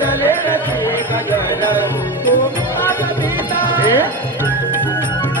बसले रशी गजन तुम्ही माता पिता वेडी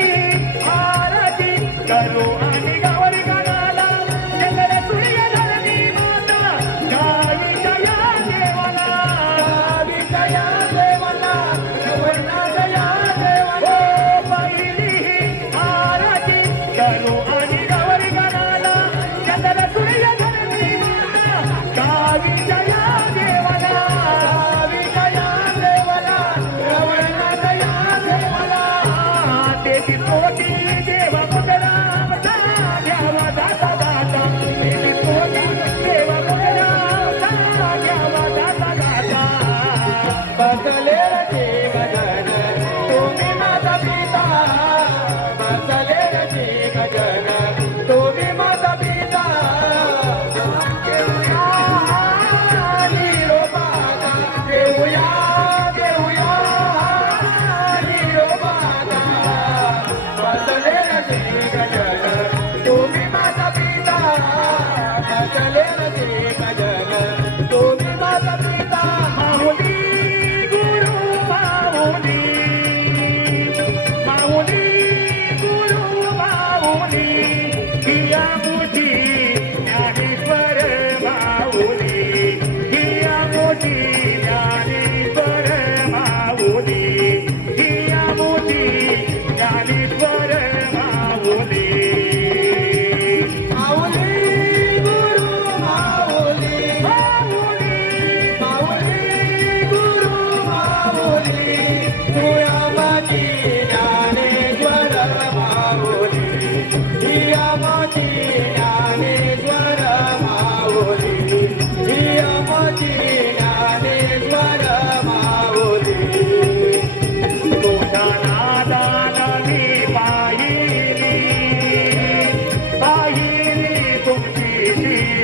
Jai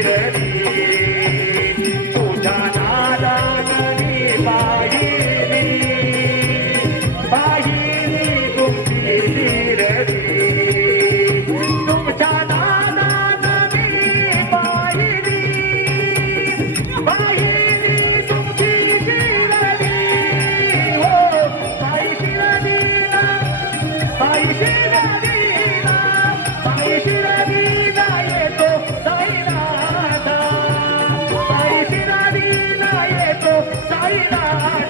রে Hare Rama